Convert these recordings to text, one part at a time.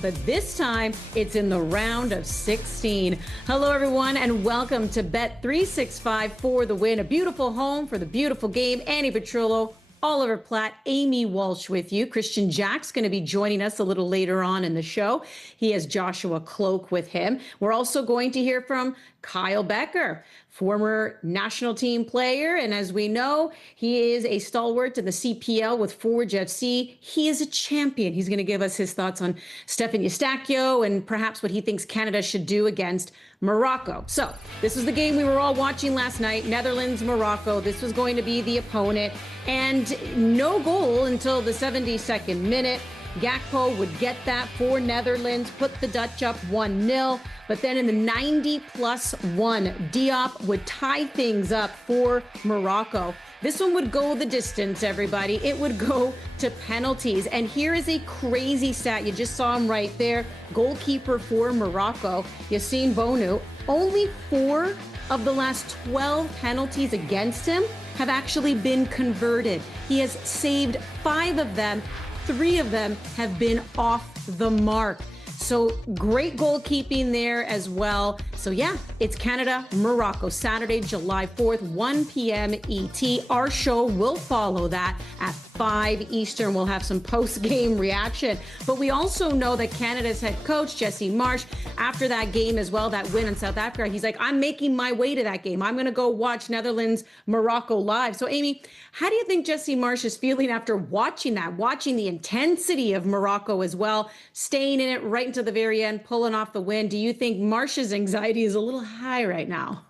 but this time it's in the round of 16. Hello, everyone, and welcome to Bet365 for the win. A beautiful home for the beautiful game. Annie Petrullo, Oliver Platt, Amy Walsh with you. Christian Jack's going to be joining us a little later on in the show. He has Joshua Cloak with him. We're also going to hear from Kyle Becker, former national team player. And as we know, he is a stalwart in the CPL with Forge FC. He is a champion. He's going to give us his thoughts on Stefan Eustaquio and perhaps what he thinks Canada should do against Morocco. So this is the game we were all watching last night, Netherlands, Morocco. This was going to be the opponent, and no goal until the 72nd minute. Gakpo would get that for Netherlands, put the Dutch up 1-0. But then in the 90+1, Diop would tie things up for Morocco. This one would go the distance, everybody. It would go to penalties. And here is a crazy stat. You just saw him right there. Goalkeeper for Morocco, Yassine Bounou. Only 4 of the last 12 penalties against him have actually been converted. He has saved 5 of them. 3 of them have been off the mark. So great goalkeeping there as well. So yeah, it's Canada, Morocco, Saturday, July 4th, 1 p.m. ET. Our show will follow that at 5 Eastern. We'll have some post-game reaction. But we also know that Canada's head coach, Jesse Marsch, after that game as well, that win in South Africa, he's like, I'm making my way to that game. I'm going to go watch Netherlands, Morocco live. So Amy, how do you think Jesse Marsch is feeling after watching that, watching the intensity of Morocco as well, staying in it right until the very end, pulling off the win? Do you think Marsch's anxiety is a little high right now?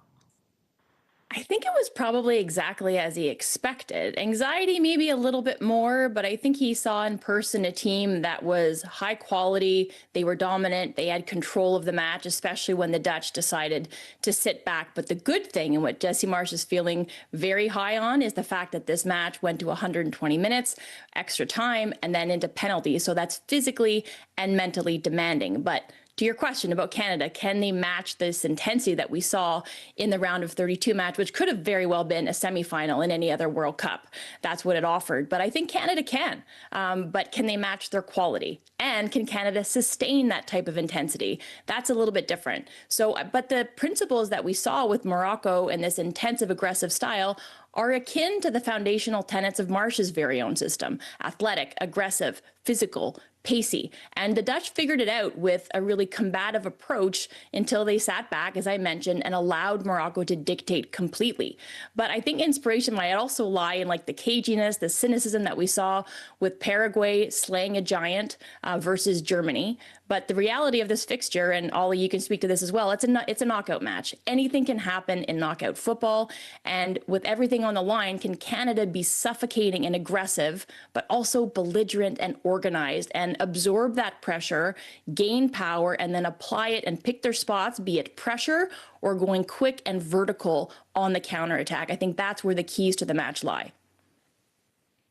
I think it was probably exactly as he expected. Anxiety, maybe a little bit more, but I think he saw in person a team that was high quality. They were dominant. They had control of the match, especially when the Dutch decided to sit back. But the good thing, and what Jesse Marsch is feeling very high on, is the fact that this match went to 120 minutes, extra time, and then into penalties. So that's physically and mentally demanding. But to your question about Canada, can they match this intensity that we saw in the round of 32 match, which could have very well been a semifinal in any other World Cup? That's what it offered. But I think Canada can. But can they match their quality? And can Canada sustain that type of intensity? That's a little bit different. So, but the principles that we saw with Morocco and this intensive, aggressive style are akin to the foundational tenets of Marsch's very own system: athletic, aggressive, physical, pacey. And the Dutch figured it out with a really combative approach until they sat back, as I mentioned, and allowed Morocco to dictate completely. But I think inspiration might also lie in like the caginess, the cynicism that we saw with Paraguay slaying a giant versus Germany. But the reality of this fixture, and Ollie, you can speak to this as well, it's a knockout match. Anything can happen in knockout football. And with everything on the line, can Canada be suffocating and aggressive, but also belligerent and organized, and absorb that pressure, gain power, and then apply it and pick their spots, be it pressure or going quick and vertical on the counterattack? I think that's where the keys to the match lie.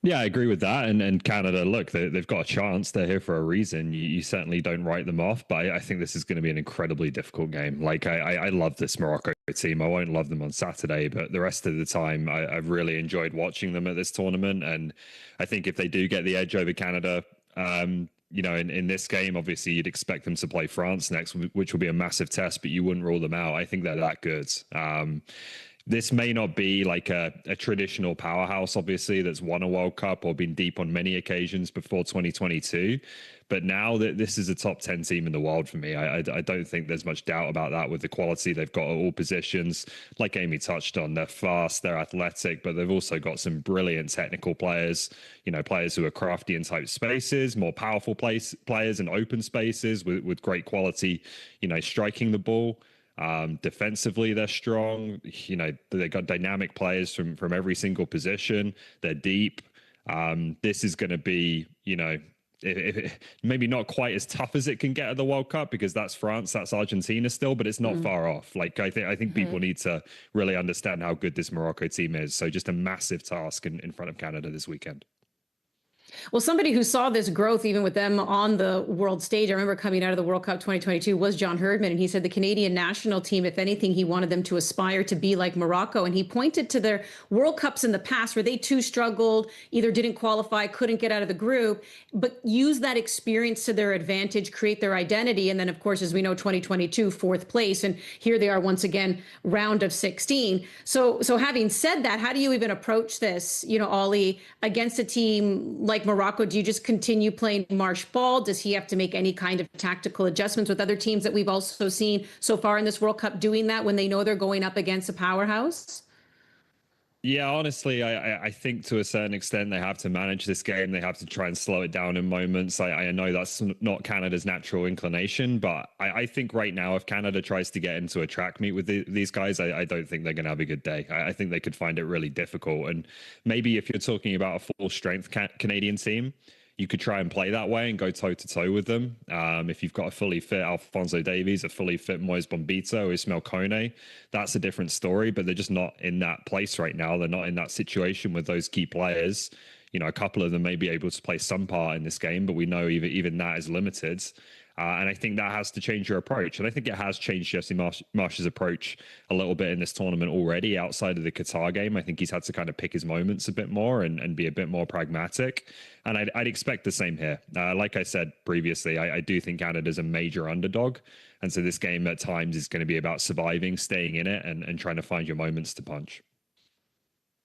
Yeah, I agree with that. And Canada, look, they've got a chance. They're here for a reason. You certainly don't write them off. But I think this is going to be an incredibly difficult game. Like, I love this Morocco team. I won't love them on Saturday, but the rest of the time, I've really enjoyed watching them at this tournament. And I think if they do get the edge over Canada, you know, in this game, obviously you'd expect them to play France next, which will be a massive test, but you wouldn't rule them out. I think they're that good. This may not be like a traditional powerhouse, obviously, that's won a World Cup or been deep on many occasions before 2022. But now that this is a top 10 team in the world for me, I don't think there's much doubt about that with the quality they've got at all positions. Like Amy touched on, they're fast, they're athletic, but they've also got some brilliant technical players, you know, players who are crafty in tight spaces, more powerful players in open spaces with great quality, you know, striking the ball. Defensively, they're strong. You know, they've got dynamic players from every single position. They're deep. This is going to be, you know, maybe not quite as tough as it can get at the World Cup, because that's France, that's Argentina still, but it's not far off. Like, I think people need to really understand how good this Morocco team is. So just a massive task in front of Canada this weekend. Well, somebody who saw this growth even with them on the world stage, I remember coming out of the World Cup 2022, was John Herdman. And he said the Canadian national team, if anything, he wanted them to aspire to be like Morocco. And he pointed to their World Cups in the past where they too struggled, either didn't qualify, couldn't get out of the group, but use that experience to their advantage, create their identity. And then, of course, as we know, 2022, fourth place. And here they are once again, round of 16. So having said that, how do you even approach this, Ollie, against a team like Morocco? Do you just continue playing Marsh ball? Does he have to make any kind of tactical adjustments with other teams that we've also seen so far in this World Cup doing that when they know they're going up against a powerhouse? Yeah, honestly, I think to a certain extent they have to manage this game. They have to try and slow it down in moments. I know that's not Canada's natural inclination, but I think right now if Canada tries to get into a track meet with these guys, I don't think they're going to have a good day. I think they could find it really difficult. And maybe if you're talking about a full strength Canadian team, you could try and play that way and go toe-to-toe with them. If you've got a fully fit Alphonso Davies, a fully fit Moise Bombito, Ismail Kone, that's a different story, but they're just not in that place right now. They're not in that situation with those key players. A couple of them may be able to play some part in this game, but we know even that is limited. And I think that has to change your approach. And I think it has changed Jesse Marsh's approach a little bit in this tournament already outside of the Qatar game. I think he's had to kind of pick his moments a bit more and be a bit more pragmatic. And I'd expect the same here. Like I said previously, I do think Canada's a major underdog. And so this game at times is going to be about surviving, staying in it, and trying to find your moments to punch.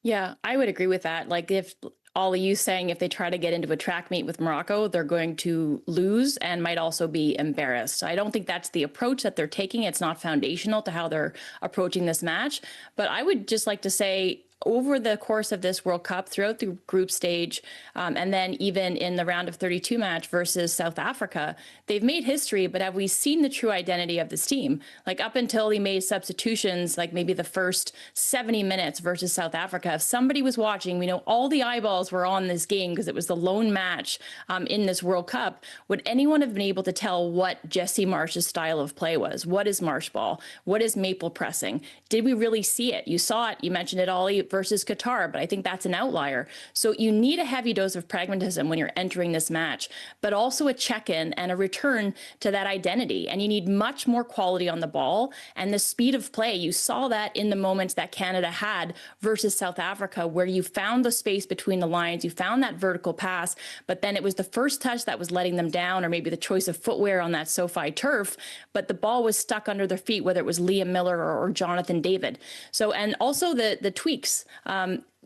Yeah, I would agree with that. Like if Ollie, you saying if they try to get into a track meet with Morocco, they're going to lose and might also be embarrassed. I don't think that's the approach that they're taking. It's not foundational to how they're approaching this match. But I would just like to say, over the course of this World Cup, throughout the group stage, and then even in the round of 32 match versus South Africa, they've made history, but have we seen the true identity of this team? Like up until they made substitutions, like maybe the first 70 minutes versus South Africa, if somebody was watching, we know all the eyeballs were on this game because it was the lone match in this World Cup. Would anyone have been able to tell what Jesse Marsh's style of play was? What is Marsh ball? What is maple pressing? Did we really see it? You saw it. You mentioned it, Ollie, versus Qatar, but I think that's an outlier. So you need a heavy dose of pragmatism when you're entering this match, but also a check-in and a return to that identity. And you need much more quality on the ball and the speed of play. You saw that in the moments that Canada had versus South Africa, where you found the space between the lines, you found that vertical pass, but then it was the first touch that was letting them down, or maybe the choice of footwear on that SoFi turf, but the ball was stuck under their feet, whether it was Liam Miller or Jonathan David. So, and also the tweaks.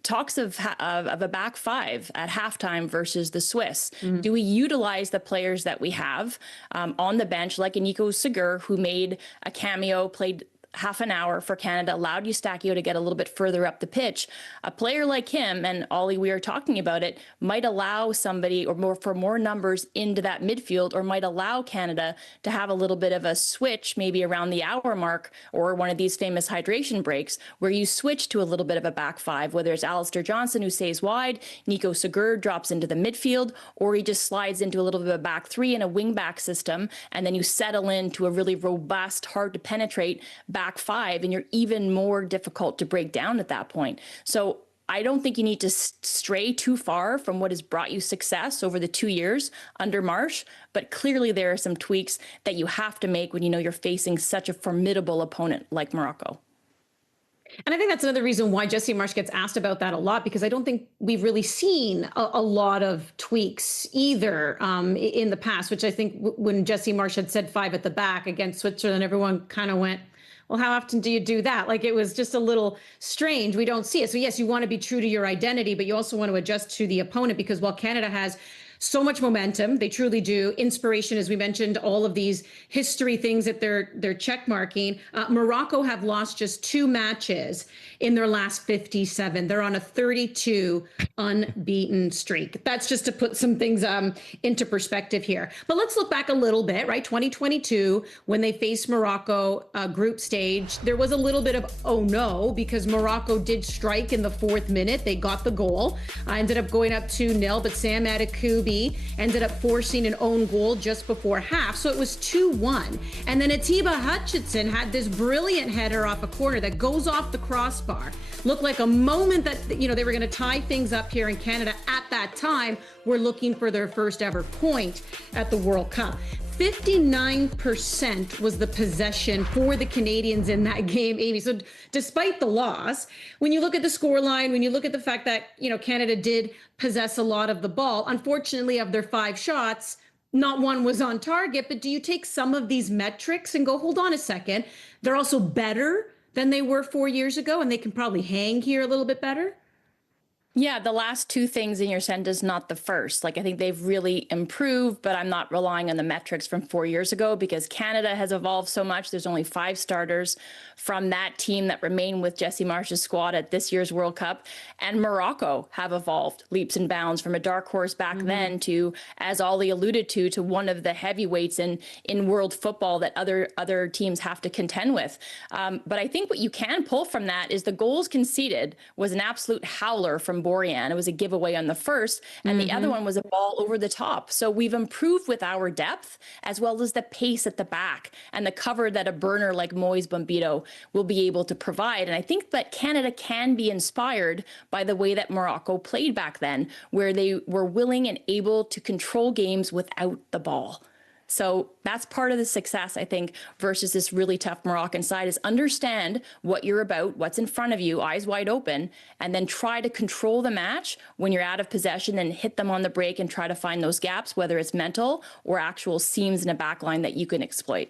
Talks of a back five at halftime versus the Swiss. Mm-hmm. Do we utilize the players that we have on the bench, like Nico Segur, who made a cameo, played half an hour for Canada, allowed Eustaquio to get a little bit further up the pitch. A player like him, and Ollie, we are talking about it, might allow somebody or more numbers into that midfield, or might allow Canada to have a little bit of a switch, maybe around the hour mark, or one of these famous hydration breaks, where you switch to a little bit of a back five, whether it's Alistair Johnson who stays wide, Nico Segur drops into the midfield, or he just slides into a little bit of a back three in a wing back system, and then you settle into a really robust, hard to penetrate back five, and you're even more difficult to break down at that point. So I don't think you need to stray too far from what has brought you success over the 2 years under Marsh, but clearly there are some tweaks that you have to make when you know you're facing such a formidable opponent like Morocco. And I think that's another reason why Jesse Marsh gets asked about that a lot, because I don't think we've really seen a lot of tweaks either in the past, which I think when Jesse Marsh had said five at the back against Switzerland, everyone kind of went, well, how often do you do that? Like, it was just a little strange. We don't see it. So yes, you want to be true to your identity, but you also want to adjust to the opponent, because while Canada has so much momentum, they truly do. Inspiration, as we mentioned, all of these history things that they're check marking. Morocco have lost just 2 matches in their last 57. They're on a 32 unbeaten streak. That's just to put some things into perspective here. But let's look back a little bit, right? 2022, when they faced Morocco group stage, there was a little bit of, oh no, because Morocco did strike in the 4th minute. They got the goal. Ended up going up 2-0, but Sam Adekugbe B ended up forcing an own goal just before half, so it was 2-1. And then Atiba Hutchinson had this brilliant header off a corner that goes off the crossbar. Looked like a moment that, you know, they were going to tie things up here in Canada. At that time, we're looking for their first ever point at the World Cup. 59% was the possession for the Canadians in that game, Amy. So despite the loss, when you look at the scoreline, when you look at the fact that, you know, Canada did possess a lot of the ball, unfortunately, of their 5 shots, not one was on target. But do you take some of these metrics and go, hold on a second, they're also better than they were 4 years ago, and they can probably hang here a little bit better? Yeah, the last 2 things in your sentence, not the first. Like, I think they've really improved, but I'm not relying on the metrics from 4 years ago because Canada has evolved so much. There's only 5 starters from that team that remain with Jesse Marsh's squad at this year's World Cup. And Morocco have evolved leaps and bounds from a dark horse back then to, as Ollie alluded to one of the heavyweights in world football that other teams have to contend with. But I think what you can pull from that is the goals conceded was an absolute howler from Borjan. It was a giveaway on the first, and the other one was a ball over the top. So we've improved with our depth, as well as the pace at the back and the cover that a burner like Moise Bombito will be able to provide. And I think that Canada can be inspired by the way that Morocco played back then, where they were willing and able to control games without the ball. So that's part of the success, I think, versus this really tough Moroccan side, is understand what you're about, what's in front of you, eyes wide open, and then try to control the match when you're out of possession and hit them on the break and try to find those gaps, whether it's mental or actual seams in a back line that you can exploit.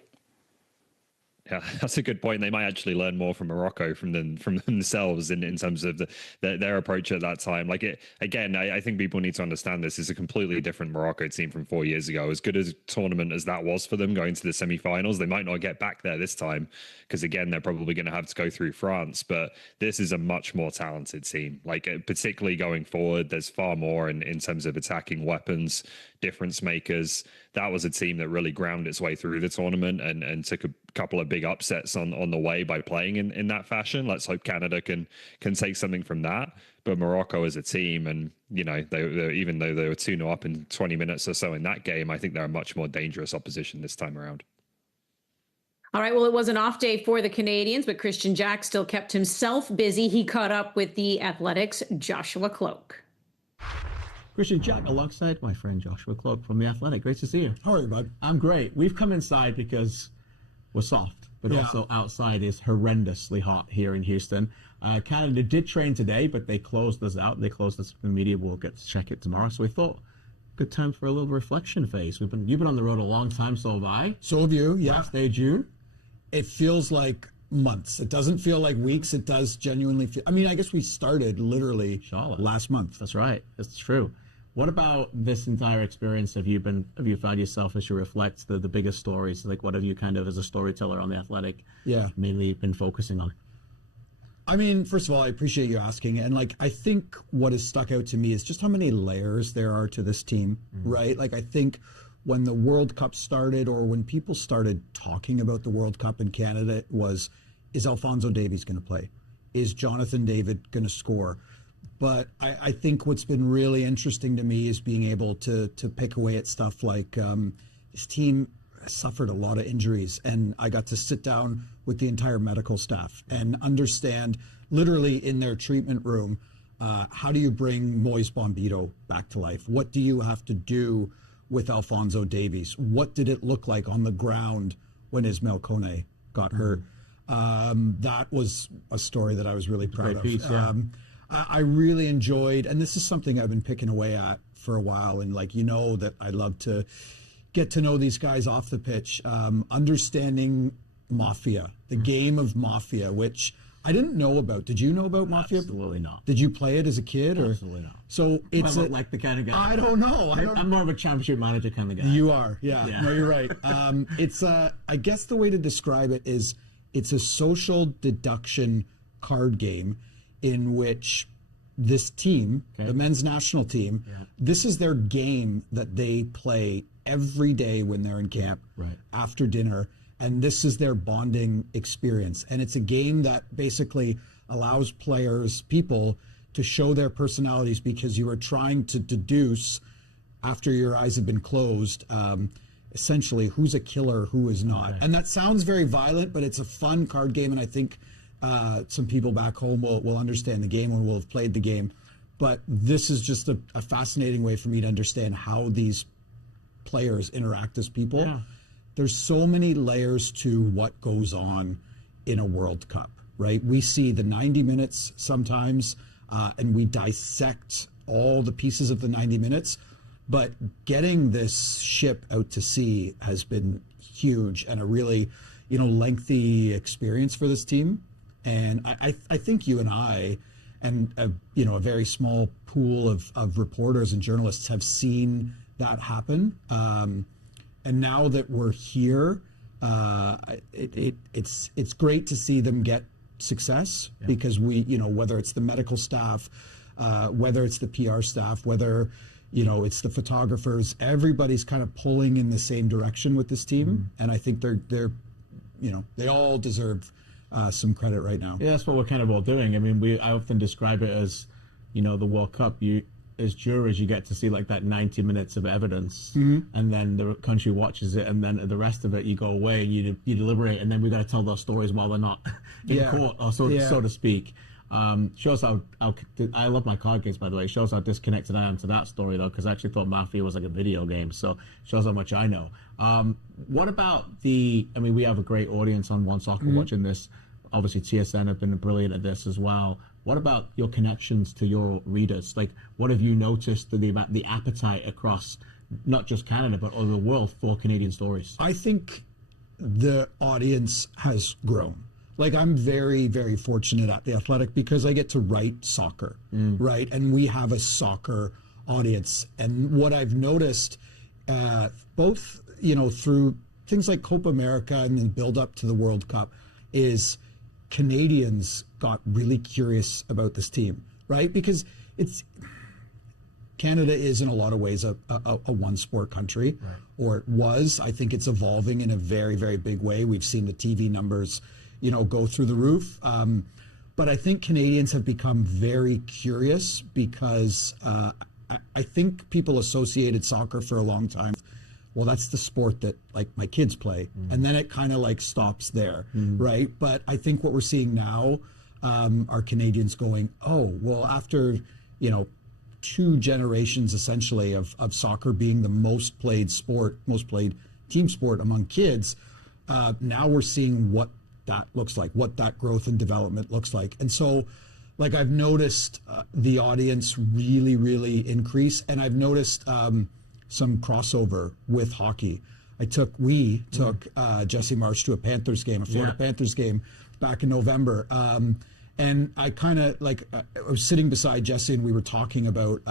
Yeah, that's a good point. They might actually learn more from Morocco from themselves in terms of their approach at that time. Like, it again, I think people need to understand this is a completely different Morocco team from 4 years ago. As good a tournament as that was for them going to the semi-finals, they might not get back there this time because, again, they're probably going to have to go through France. But this is a much more talented team. Like, particularly going forward, there's far more in terms of attacking weapons, difference makers. That was a team that really ground its way through the tournament and took a couple of big upsets on the way by playing in that fashion. Let's hope Canada can take something from that. But Morocco as a team, and you know, they even though they were 2-0 up in 20 minutes or so in that game, I think they're a much more dangerous opposition this time around. All right, well, it was an off day for the Canadians, but Christian Jack still kept himself busy. He caught up with the Athletics' Joshua Cloak. Christian Jack alongside my friend Joshua Cloak from The Athletic. Great to see you. How are you, bud? I'm great. We've come inside because we're soft, but also outside is horrendously hot here in Houston. Canada did train today, but they closed us out. They closed us from the media. We'll get to check it tomorrow. So we thought, good time for a little reflection phase. You've been on the road a long time, so have I. So have you, yeah. Last day June. It feels like months. It doesn't feel like weeks. It does genuinely feel. I mean, I guess we started literally Charlotte. Last month. That's right. It's true. What about this entire experience have you found yourself as you reflect the biggest stories? Like, what have you kind of, as a storyteller on The Athletic, mainly been focusing on? I mean, first of all, I appreciate you asking. And like, I think what has stuck out to me is just how many layers there are to this team, right? Like, I think when the World Cup started, or when people started talking about the World Cup in Canada, it was, is Alphonso Davies going to play? Is Jonathan David going to score? But I think what's been really interesting to me is being able to pick away at stuff like his team suffered a lot of injuries, and I got to sit down with the entire medical staff and understand literally in their treatment room, how do you bring Moise Bombito back to life? What do you have to do with Alphonso Davies? What did it look like on the ground when Ismail Kone got hurt? That was a story that I was really proud of. Piece, yeah. I really enjoyed, and this is something I've been picking away at for a while, and like, you know, that I love to get to know these guys off the pitch, understanding Mafia, the game of Mafia, which I didn't know about. Did you know about Mafia? Absolutely not. Did you play it as a kid? Or? Absolutely not. So it's like the kind of guy. I don't know. I'm more of a championship manager kind of guy. You are, yeah. No, you're right. It's I guess the way to describe it is it's a social deduction card game in which this team, the men's national team, this is their game that they play every day when they're in camp, after dinner, and this is their bonding experience. And it's a game that basically allows people to show their personalities, because you are trying to deduce after your eyes have been closed, essentially who's a killer, who is not. And that sounds very violent, but it's a fun card game, and I think some people back home will understand the game and will have played the game. But this is just a fascinating way for me to understand how these players interact as people. Yeah. There's so many layers to what goes on in a World Cup, right? We see the 90 minutes sometimes, and we dissect all the pieces of the 90 minutes. But getting this ship out to sea has been huge and a really, lengthy experience for this team. And I think you and I, and a very small pool of reporters and journalists have seen that happen. And now that we're here, it's great to see them get success because we, whether it's the medical staff, whether it's the PR staff, whether it's the photographers, everybody's kind of pulling in the same direction with this team, and I think they're they all deserve some credit right now. Yeah, that's what we're kind of all doing. I mean, I often describe it as, the World Cup. As jurors, you get to see like that 90 minutes of evidence, and then the country watches it, and then the rest of it, you go away and you deliberate, and then we got to tell those stories while they're not in court, or so to speak. Shows how I love my card games, by the way. Shows how disconnected I am to that story, though, because I actually thought Mafia was like a video game. So shows how much I know. What about we have a great audience on One Soccer watching this. Obviously, TSN have been brilliant at this as well. What about your connections to your readers? Like, what have you noticed the appetite across not just Canada but all the world for Canadian stories? I think the audience has grown. Like, I'm very, very fortunate at The Athletic because I get to write soccer, right? And we have a soccer audience. And what I've noticed, both, through things like Copa America and then build up to the World Cup, is Canadians got really curious about this team, right? Because Canada is in a lot of ways a one sport country, right. Or it was. I think it's evolving in a very, very big way. We've seen the TV numbers go through the roof. But I think Canadians have become very curious because I think people associated soccer for a long time. Well, that's the sport that like my kids play. And then it kind of like stops there, right? But I think what we're seeing now are Canadians going, oh, well, after, 2 generations essentially of soccer being the most played team sport among kids, now we're seeing what that looks like, what that growth and development looks like. And so, like, I've noticed the audience really, really increase, and I've noticed some crossover with hockey. We took Jesse Marsh to a Panthers game, a Florida Panthers game back in November. And I kind of I was sitting beside Jesse and we were talking about,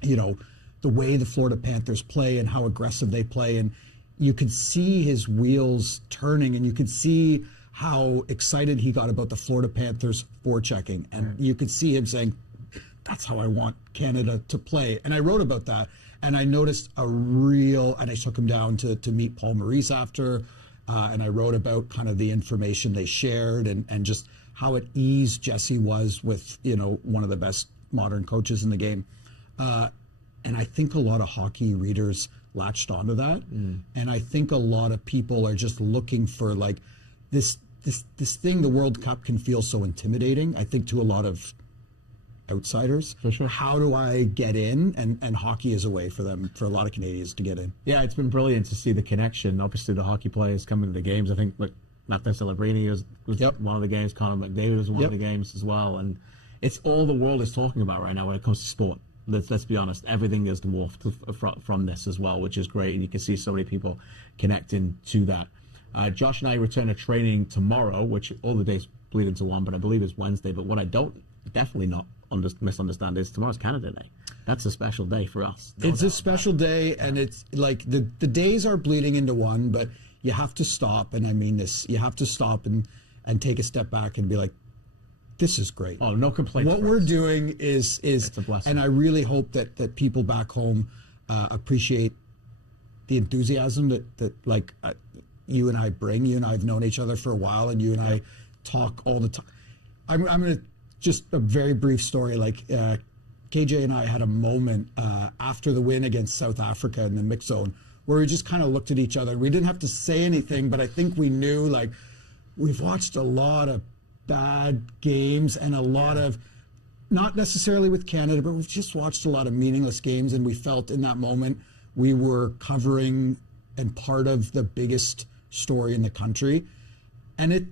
the way the Florida Panthers play and how aggressive they play. And you could see his wheels turning and you could see how excited he got about the Florida Panthers forechecking. And you could see him saying, that's how I want Canada to play. And I wrote about that. And I noticed and I took him down to meet Paul Maurice after, and I wrote about kind of the information they shared and just how at ease Jesse was with, one of the best modern coaches in the game. And I think a lot of hockey readers latched onto that. And I think a lot of people are just looking for like this thing, the World Cup can feel so intimidating, I think, to a lot of outsiders. For sure. How do I get in? And hockey is a way for a lot of Canadians to get in. Yeah, it's been brilliant to see the connection. Obviously, the hockey players coming to the games. I think Nathan Celebrini was one of the games. Conor McDavid was one of the games as well. And it's all the world is talking about right now when it comes to sport. Let's be honest. Everything is morphed from this as well, which is great. And you can see so many people connecting to that. Josh and I return to training tomorrow, which all the days bleed into one, but I believe it's Wednesday. But what I don't definitely not misunderstand is tomorrow's Canada Day. That's a special day for us. It's a special day, and it's like the days are bleeding into one, but you have to stop, and I mean this, you have to stop and take a step back and be like, this is great. Oh, no complaints. What we're doing is it's a blessing. And I really hope that people back home appreciate the enthusiasm that you and I bring. You and I have known each other for a while, and you and I talk all the time. I'm going to just a very brief story. KJ and I had a moment after the win against South Africa in the mix zone where we just kind of looked at each other. We didn't have to say anything, but I think we knew, like, we've watched a lot of bad games and a lot of, not necessarily with Canada, but we've just watched a lot of meaningless games, and we felt in that moment we were covering and part of the biggest story in the country. And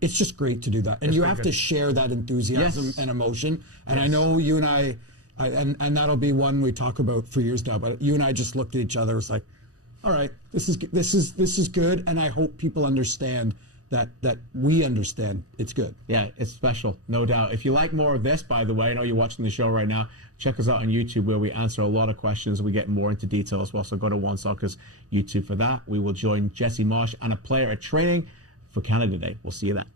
it's just great to do that. And you have to share that enthusiasm and emotion. And I know you and I and that'll be one we talk about for years now, but you and I just looked at each other. It's like, all right, this is good, and I hope people understand that we understand it's good. Yeah, it's special, no doubt. If you like more of this, by the way, I know you're watching the show right now, check us out on YouTube where we answer a lot of questions. We get more into detail as well, so go to One Soccer's YouTube for that. We will join Jesse Marsh and a player at training for Canada Day. We'll see you then.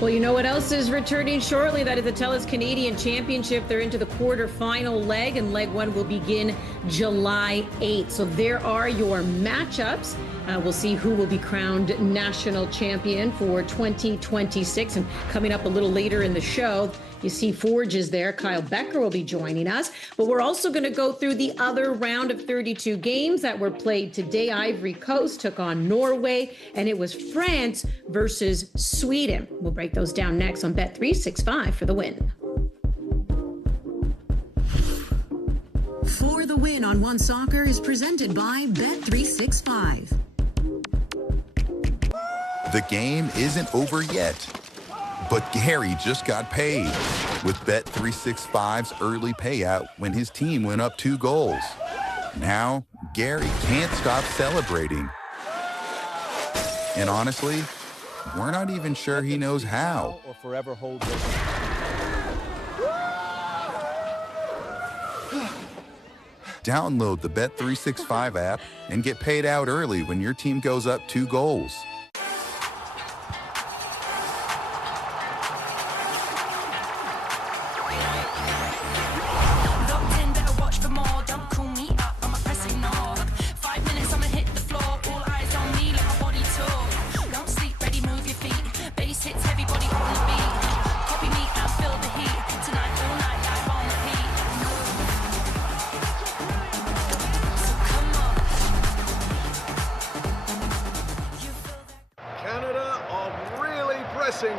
Well, you know what else is returning shortly? That is the TELUS Canadian Championship. They're into the quarterfinal leg, and leg one will begin July 8th. So there are your matchups. We'll see who will be crowned national champion for 2026. And coming up a little later in the show, you see Forge is there. Kyle Becker will be joining us. But we're also going to go through the other round of 32 games that were played today. Ivory Coast took on Norway, and it was France versus Sweden. We'll break those down next on Bet365 for the win. For the Win on One Soccer is presented by Bet365. The game isn't over yet, but Gary just got paid with Bet365's early payout when his team went up 2 goals. Now, Gary can't stop celebrating. And honestly, we're not even sure he knows how. Or forever hold it. Download the Bet365 app and get paid out early when your team goes up 2 goals.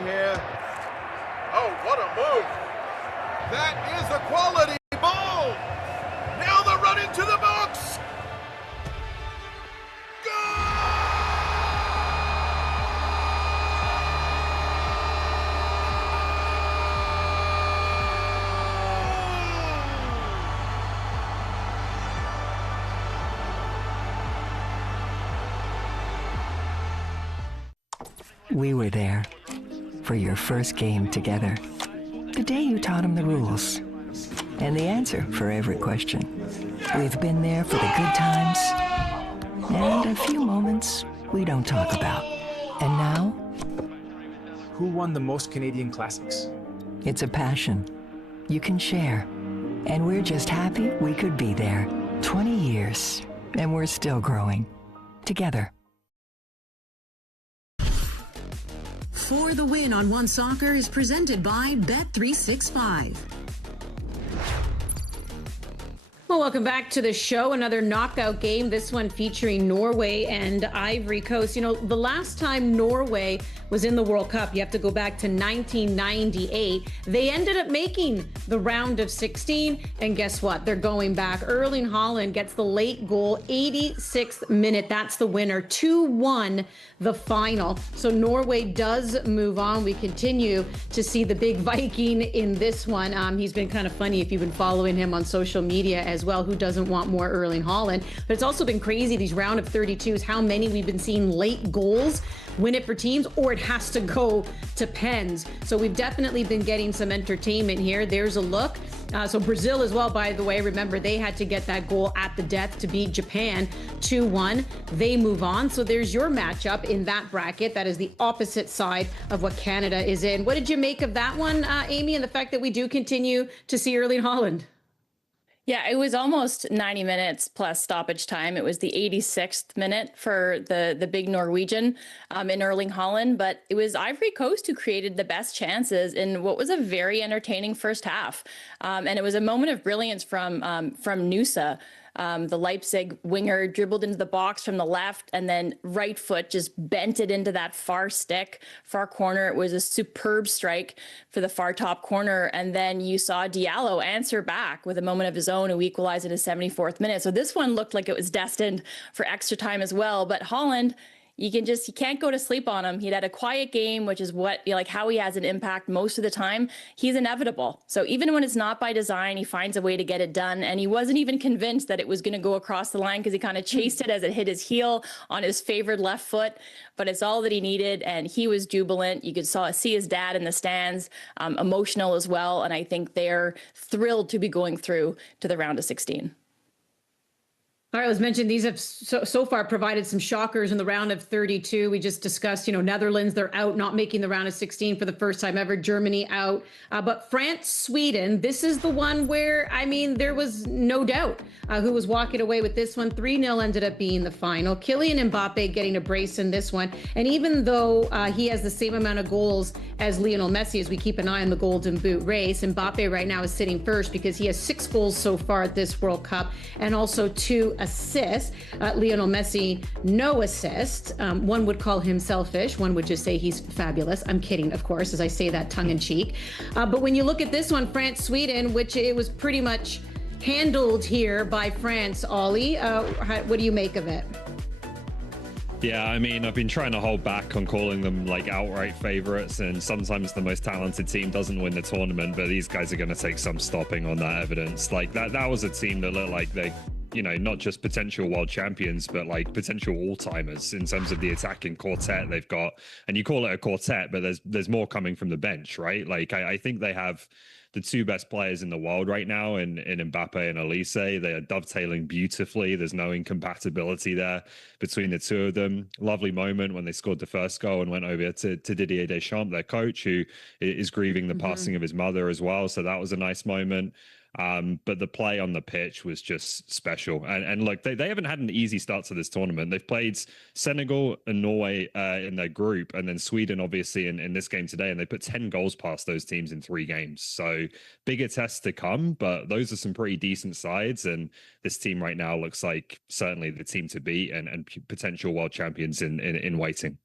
Here. Oh, what a move. That is a quality ball. Now the run into the box. We were there for your first game together. The day you taught him the rules and the answer for every question. We've been there for the good times and a few moments we don't talk about. And now, Who won the most Canadian Classics? it's a passion you can share. And we're just happy we could be there. 20 years, and we're still growing. Together. For the Win on One Soccer is presented by Bet365. Well, welcome back to the show. Another knockout game, this one featuring Norway and Ivory Coast. You know, the last time Norway was in the World Cup, you have to go back to 1998. They ended up making the round of 16, and guess what? They're going back. Erling Haaland gets the late goal, 86th minute. That's the winner. 2-1 the final. So Norway does move on. We continue to see the big Viking in this one. He's been kind of funny if you've been following him on social media as well. Who doesn't want more Erling Haaland? But it's also been crazy, these round of 32s, how many we've been seeing late goals win it for teams, or it has to go to pens. So we've definitely been getting some entertainment here. There's a look. So Brazil as well, by the way, remember they had to get that goal at the death to beat Japan 2-1. They move on. So there's your matchup in that bracket. That is the opposite side of what Canada is in. What did you make of that one, Amy, and the fact that we do continue to see Erling Haaland? Yeah, it was almost 90 minutes plus stoppage time. It was the 86th minute for the big Norwegian in Erling Haaland, but it was Ivory Coast who created the best chances in what was a very entertaining first half. And it was a moment of brilliance from Nusa. The Leipzig winger dribbled into the box from the left and then right foot just bent it into that far stick, far corner. It was a superb strike for the far top corner. And then you saw Diallo answer back with a moment of his own who equalized in his 74th minute. So this one looked like it was destined for extra time as well. But Haaland, you can't go to sleep on him. He'd had a quiet game, which is how he has an impact most of the time. He's inevitable. So even when it's not by design, he finds a way to get it done. And he wasn't even convinced that it was going to go across the line because he kind of chased it as it hit his heel on his favored left foot. But it's all that he needed. And he was jubilant. You could see his dad in the stands, emotional as well. And I think they're thrilled to be going through to the round of 16. All right, let's mention these have so far provided some shockers in the round of 32. We just discussed, Netherlands, they're out, not making the round of 16 for the first time ever. Germany out. But France, Sweden, this is the one where, there was no doubt who was walking away with this one. 3-0 ended up being the final. Kylian Mbappe getting a brace in this one. And even though he has the same amount of goals as Lionel Messi, as we keep an eye on the Golden Boot race, Mbappe right now is sitting first because he has 6 goals so far at this World Cup and also 2 assists. Lionel Messi, no assists. One would call him selfish. One would just say he's fabulous. I'm kidding, of course, as I say that tongue in cheek. But when you look at this one, France, Sweden, which it was pretty much handled here by France, Ollie, what do you make of it? Yeah, I've been trying to hold back on calling them outright favorites, and sometimes the most talented team doesn't win the tournament, but these guys are going to take some stopping on that evidence. That was a team that looked like they, not just potential world champions, but potential all-timers in terms of the attacking quartet they've got. And you call it a quartet, but there's more coming from the bench, right? I think they have the 2 best players in the world right now in Mbappe and Elise. They are dovetailing beautifully. There's no incompatibility there between the 2 of them. Lovely moment when they scored the first goal and went over to Didier Deschamps, their coach, who is grieving the passing of his mother as well. So that was a nice moment. But the play on the pitch was just special. And look, they haven't had an easy start to this tournament. They've played Senegal and Norway in their group, and then Sweden, obviously, in this game today. And they put 10 goals past those teams in 3 games. So bigger tests to come, but those are some pretty decent sides. And this team right now looks like certainly the team to beat and potential world champions in waiting.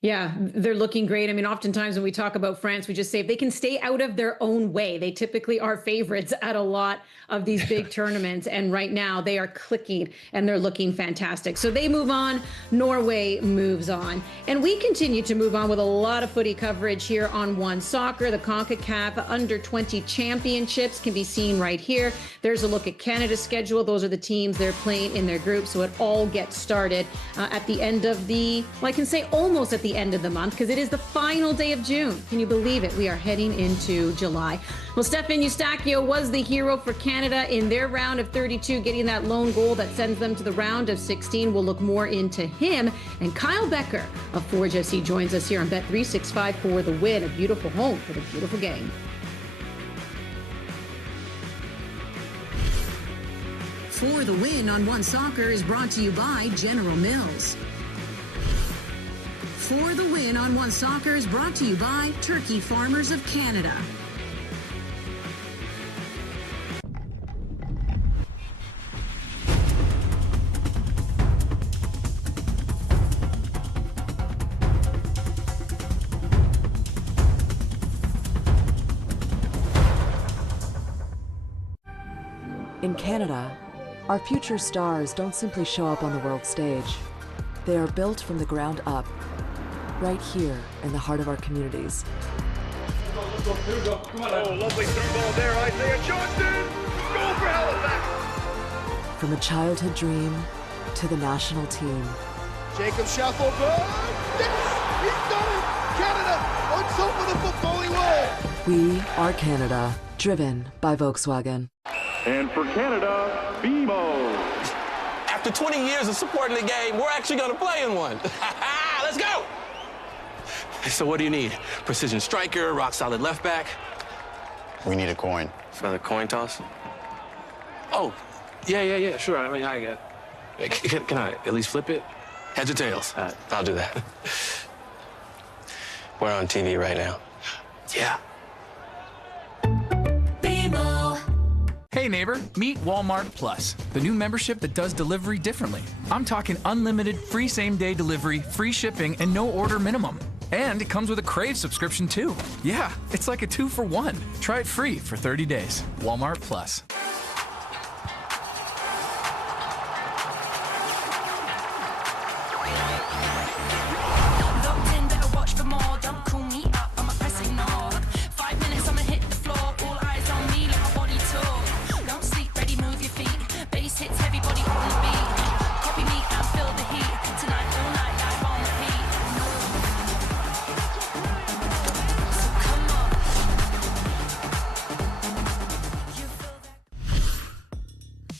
Yeah, they're looking great. Oftentimes when we talk about France, we just say if they can stay out of their own way, they typically are favorites at a lot of these big tournaments. And right now they are clicking and they're looking fantastic. So they move on. Norway moves on. And we continue to move on with a lot of footy coverage here on One Soccer. The CONCACAF Under-20 Championships can be seen right here. There's a look at Canada's schedule. Those are the teams they're playing in their group. So it all gets started at the end of I can say almost at the end of the month, because it is the final day of June. Can you believe it? We are heading into July. Well, Stefan Eustaquio was the hero for Canada in their round of 32, getting that lone goal that sends them to the round of 16. We'll look more into him. And Kyle Becker of Forge FC joins us here on Bet365 for the win. A beautiful home for the beautiful game. For the Win on One Soccer is brought to you by General Mills. For the Win on One Soccer is brought to you by Turkey Farmers of Canada. In Canada, our future stars don't simply show up on the world stage. They are built from the ground up, right here in the heart of our communities. Oh, lovely through ball there, Isaiah Johnson! Goal for Halifax! From a childhood dream to the national team. Jacob Schaffelberg! Yes! He's done it! Canada on top of the footballing world! We are Canada, driven by Volkswagen. And for Canada, BMO. After 20 years of supporting the game, we're actually going to play in one. Let's go! So what do you need? Precision striker, rock solid left back? We need a coin. For the coin toss? Oh, yeah, sure. I mean, I get. Can I at least flip it? Heads or tails? I'll do that. We're on TV right now. Yeah. Hey neighbor, meet Walmart Plus, the new membership that does delivery differently. I'm talking unlimited free same-day delivery, free shipping, and no order minimum. And it comes with a Crave subscription too. Yeah, it's like a 2-for-1. Try it free for 30 days. Walmart Plus.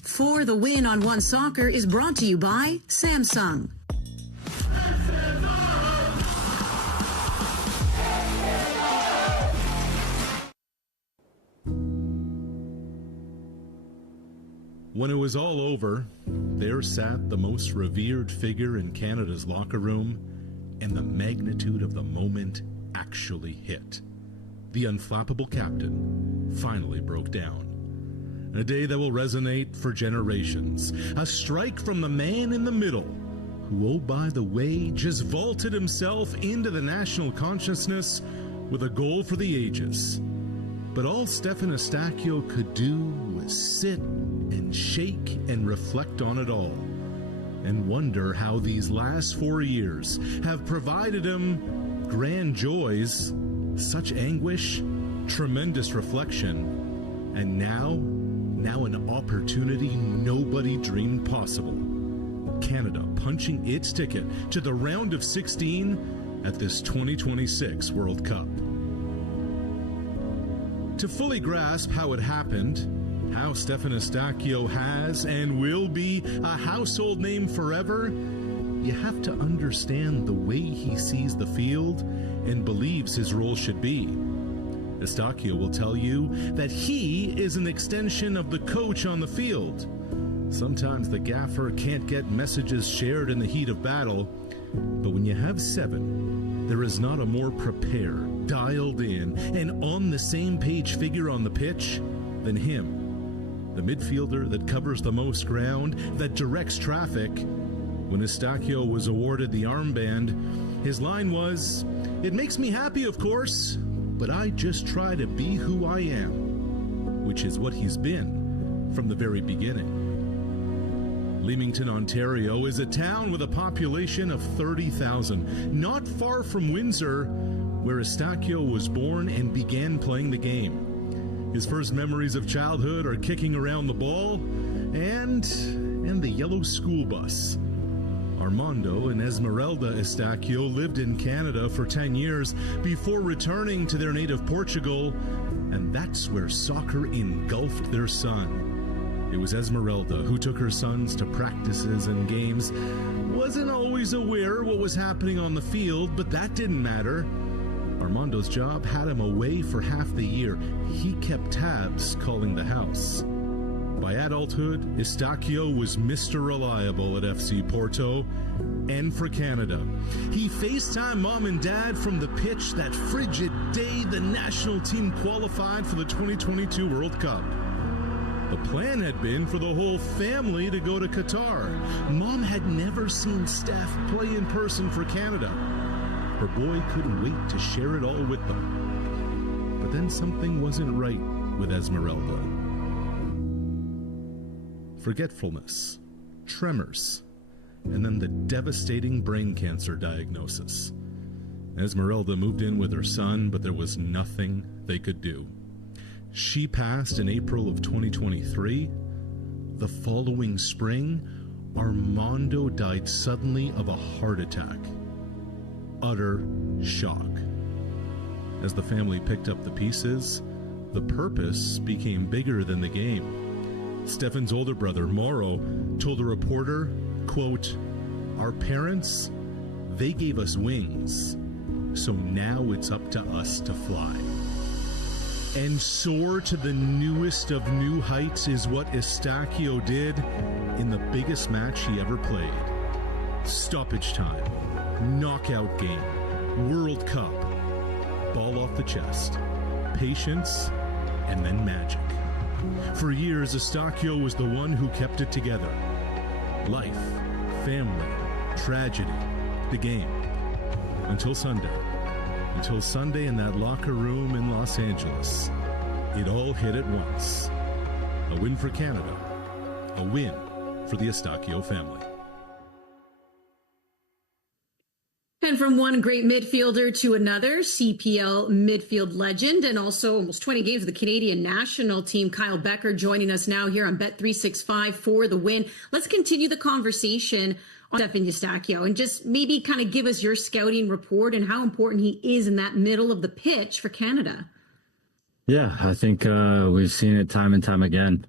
For the Win on One Soccer is brought to you by Samsung. When it was all over, there sat the most revered figure in Canada's locker room, and the magnitude of the moment actually hit. The unflappable captain finally broke down. A day that will resonate for generations. A strike from the man in the middle, who, oh by the way, just vaulted himself into the national consciousness with a goal for the ages. But all Stefan Eustaquio could do was sit and shake and reflect on it all, and wonder how these last 4 years have provided him grand joys, such anguish, tremendous reflection, and now an opportunity nobody dreamed possible. Canada punching its ticket to the round of 16 at this 2026 World Cup. To fully grasp how it happened, how Stefan Eustaquio has and will be a household name forever, you have to understand the way he sees the field and believes his role should be. Eustaquio will tell you that he is an extension of the coach on the field. Sometimes the gaffer can't get messages shared in the heat of battle, but when you have 7, there is not a more prepared, dialed in, and on the same page figure on the pitch than him. The midfielder that covers the most ground, that directs traffic. When Eustaquio was awarded the armband, his line was, "It makes me happy, of course, but I just try to be who I am," which is what he's been from the very beginning. Leamington, Ontario is a town with a population of 30,000, not far from Windsor, where Eustaquio was born and began playing the game. His first memories of childhood are kicking around the ball and the yellow school bus. Armando and Esmeralda Eustaquio lived in Canada for 10 years before returning to their native Portugal, and that's where soccer engulfed their son. It was Esmeralda who took her sons to practices and games. Wasn't always aware what was happening on the field, but that didn't matter. Armando's job had him away for half the year. He kept tabs, calling the house. By adulthood, Eustaquio was Mr. Reliable at FC Porto and for Canada. He FaceTimed mom and dad from the pitch that frigid day the national team qualified for the 2022 World Cup. The plan had been for the whole family to go to Qatar. Mom had never seen Steph play in person for Canada. Her boy couldn't wait to share it all with them. But then something wasn't right with Esmeralda. Forgetfulness, tremors, and then the devastating brain cancer diagnosis. Esmeralda moved in with her son, but there was nothing they could do. She passed in April of 2023. The following spring, Armando died suddenly of a heart attack. Utter shock. As the family picked up the pieces, the purpose became bigger than the game. Stefan's older brother, Mauro, told a reporter, quote, "Our parents, they gave us wings, so now it's up to us to fly." And soar to the newest of new heights is what Eustaquio did in the biggest match he ever played. Stoppage time, knockout game, World Cup, ball off the chest, patience, and then magic. For years, Eustaquio was the one who kept it together. Life, family, tragedy, the game. Until Sunday. Until Sunday in that locker room in Los Angeles. It all hit at once. A win for Canada. A win for the Eustaquio family. And from one great midfielder to another, CPL midfield legend and also almost 20 games with the Canadian national team, Kyle Becker joining us now here on Bet365 for the win. Let's continue the conversation on Stefan Eustaquio and just maybe kind of give us your scouting report and how important he is in that middle of the pitch for Canada. Yeah, I think we've seen it time and time again.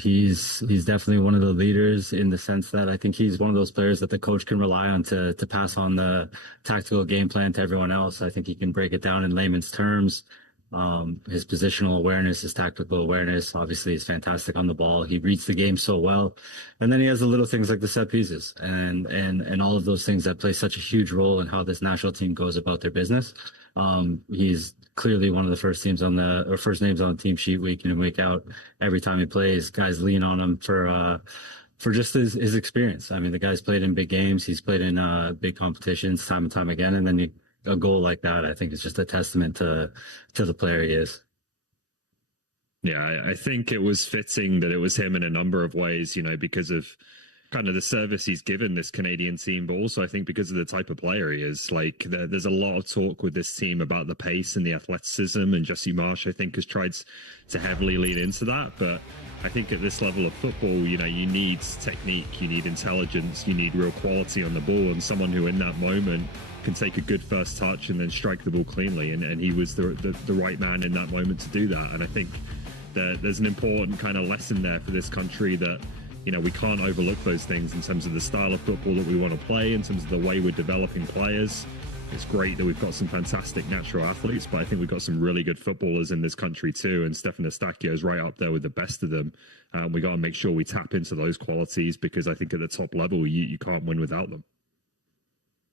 He's definitely one of the leaders in the sense that I think he's one of those players that the coach can rely on to pass on the tactical game plan to everyone else. I think he can break it down in layman's terms. His positional awareness, his tactical awareness, obviously is fantastic on the ball. He reads the game so well. And then he has the little things like the set pieces and all of those things that play such a huge role in how this national team goes about their business. He's clearly one of the first names on the team sheet week in and week out. Every time he plays, guys lean on him for just his experience. I mean, the guy's played in big games. He's played in big competitions time and time again. And then a goal like that, I think, is just a testament to the player he is. Yeah, I think it was fitting that it was him in a number of ways, because of kind of the service he's given this Canadian team, but also I think because of the type of player he is. Like, there's a lot of talk with this team about the pace and the athleticism, and Jesse Marsh, I think, has tried to heavily lean into that. But I think at this level of football, you need technique, you need intelligence, you need real quality on the ball, and someone who in that moment can take a good first touch and then strike the ball cleanly. And he was the right man in that moment to do that. And I think that there's an important kind of lesson there for this country that, we can't overlook those things in terms of the style of football that we want to play, in terms of the way we're developing players. It's great that we've got some fantastic natural athletes, but I think we've got some really good footballers in this country too. And Stefan Eustaquio is right up there with the best of them. We got to make sure we tap into those qualities, because I think at the top level, you can't win without them.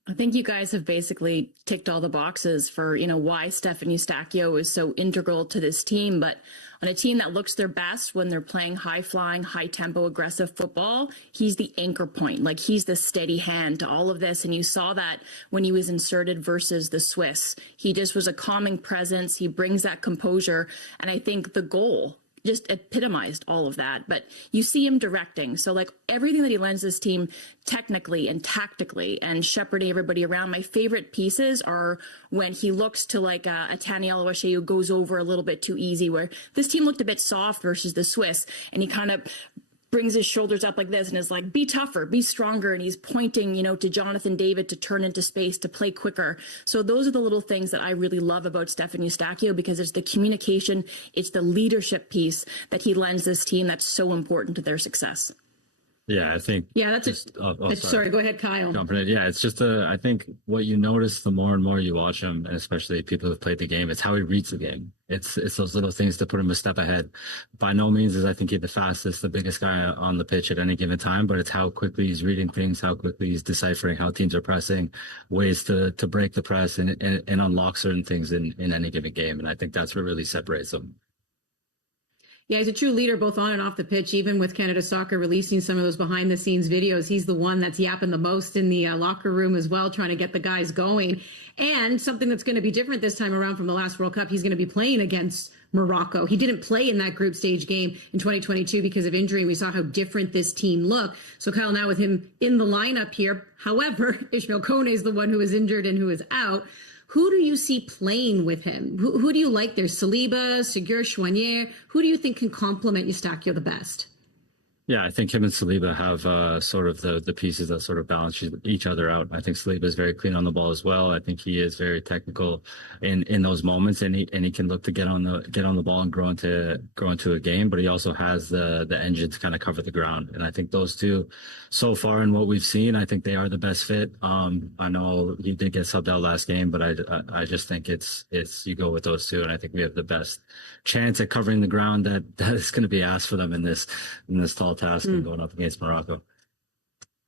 I think you guys have basically ticked all the boxes for, why Stefan Eustaquio is so integral to this team. But on a team that looks their best when they're playing high-flying, high-tempo, aggressive football, he's the anchor point. Like, he's the steady hand to all of this. And you saw that when he was inserted versus the Swiss. He just was a calming presence. He brings that composure. And I think the goal just epitomized all of that. But you see him directing. So, like, everything that he lends this team technically and tactically and shepherding everybody around. My favorite pieces are when he looks to like a Taniela Wache who goes over a little bit too easy, where this team looked a bit soft versus the Swiss, and he kind of brings his shoulders up like this and is like, be tougher, be stronger. And he's pointing, to Jonathan David to turn into space, to play quicker. So those are the little things that I really love about Stefan Eustaquio, because it's the communication, it's the leadership piece that he lends this team that's so important to their success. Yeah, I think. Yeah, that's just, sorry, go ahead, Kyle. Jumping in. Yeah, it's just I think what you notice the more and more you watch him, and especially people who've played the game, it's how he reads the game. It's those little things to put him a step ahead. By no means is I think he's the fastest, the biggest guy on the pitch at any given time, but it's how quickly he's reading things, how quickly he's deciphering how teams are pressing, ways to break the press and unlock certain things in any given game. And I think that's what really separates him. Yeah, he's a true leader both on and off the pitch. Even with Canada Soccer releasing some of those behind-the-scenes videos, he's the one that's yapping the most in the locker room as well, trying to get the guys going. And something that's going to be different this time around from the last World Cup, he's going to be playing against Morocco. He didn't play in that group stage game in 2022 because of injury. We saw how different this team looked. So Kyle, now with him in the lineup here, however, Ishmael Kone is the one who is injured and who is out. Who do you see playing with him? Who do you like there? Saliba, Sigur, Chouanier? Who do you think can complement Eustaquio the best? Yeah, I think him and Saliba have sort of the pieces that sort of balance each other out. I think Saliba is very clean on the ball as well. I think he is very technical in those moments, and he can look to get on the ball and grow into a game. But he also has the engine to kind of cover the ground. And I think those two, so far in what we've seen, I think they are the best fit. I know he did get subbed out last game, but I just think it's you go with those two, and I think we have the best chance at covering the ground that is going to be asked for them in this tall task and going up against Morocco.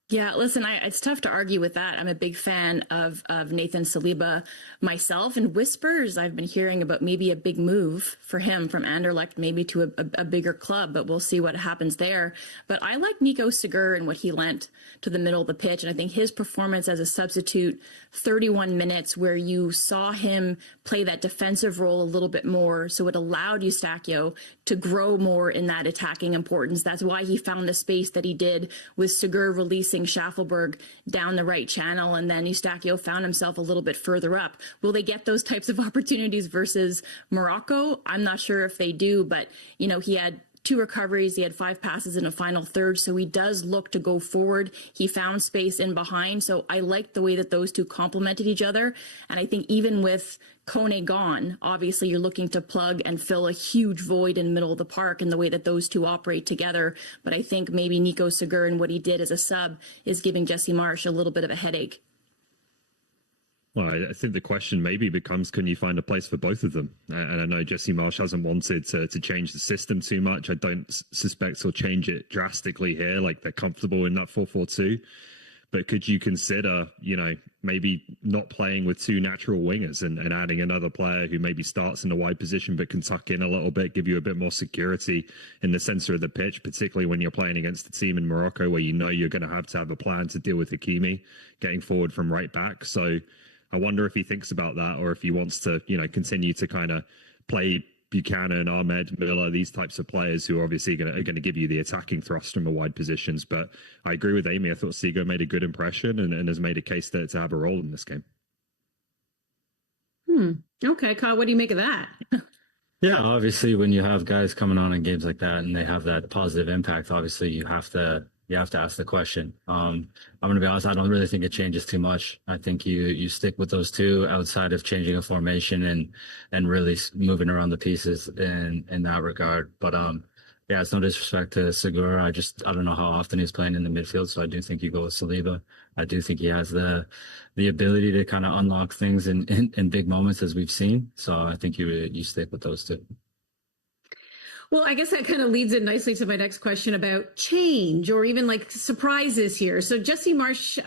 Yeah, listen, it's tough to argue with that. I'm a big fan of Nathan Saliba myself, and whispers I've been hearing about maybe a big move for him from Anderlecht, maybe to a bigger club, but we'll see what happens there. But I like Nico Segur and what he lent to the middle of the pitch, and I think his performance as a substitute, 31 minutes, where you saw him play that defensive role a little bit more, so it allowed Eustaquio to grow more in that attacking importance. That's why he found the space that he did with Segur releasing Schaffelberg down the right channel, and then Eustaquio found himself a little bit further up. Will they get those types of opportunities versus Morocco? I'm not sure if they do, but he had 2 recoveries, he had 5 passes in a final third, so he does look to go forward. He found space in behind, so I like the way that those two complemented each other. And I think even with Kone gone, obviously you're looking to plug and fill a huge void in the middle of the park in the way that those two operate together. But I think maybe Nico Segur and what he did as a sub is giving Jesse Marsch a little bit of a headache. Well, I think the question maybe becomes, can you find a place for both of them? And I know Jesse Marsch hasn't wanted to change the system too much. I don't suspect he'll change it drastically here. Like, they're comfortable in that 4-4-2. But could you consider, maybe not playing with 2 natural wingers and adding another player who maybe starts in a wide position but can tuck in a little bit, give you a bit more security in the center of the pitch, particularly when you're playing against a team in Morocco where you're going to have a plan to deal with Hakimi getting forward from right back. So I wonder if he thinks about that, or if he wants to, continue to kind of play Buchanan, Ahmed, Miller, these types of players who are obviously going to give you the attacking thrust from a wide positions. But I agree with Amy. I thought Segur made a good impression and has made a case to have a role in this game. Okay, Kyle, what do you make of that? Yeah, obviously when you have guys coming on in games like that and they have that positive impact, obviously you have to ask the question. I'm going to be honest, I don't really think it changes too much. I think you stick with those two outside of changing a formation and really moving around the pieces in that regard. But yeah, it's no disrespect to Segur. I don't know how often he's playing in the midfield, so I do think you go with Saliba. I do think he has the ability to kind of unlock things in big moments, as we've seen. So I think you stick with those two. Well, I guess that kind of leads in nicely to my next question about change, or even like surprises here. So Jesse Marsch,